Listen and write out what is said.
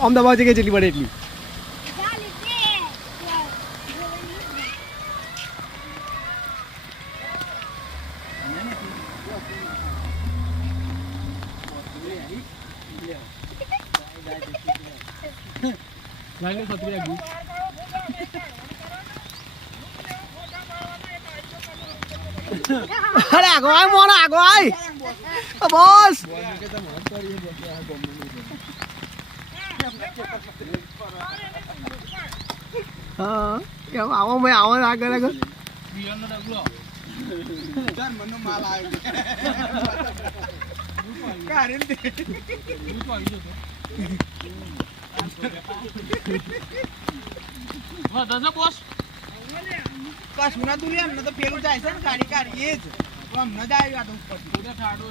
અમદાવાદ જગ્યાએ જેટલી પડે એટલી અરે આગો આય મોનો આગો આય બોસ હા કેમ આવો ભાઈ આવો આગળ આગળ બિયાનો ડગલો ચાર મનનો માલ આવ્યો કારેન દે રૂપો આવ્યો તો હા દાદા બોસ પાસ મુના દુલિયા ન તો પેલું જાય છે ને ગાડી કાઢી એ જ આમ ન જાય આ તો ઉપર ઠાડો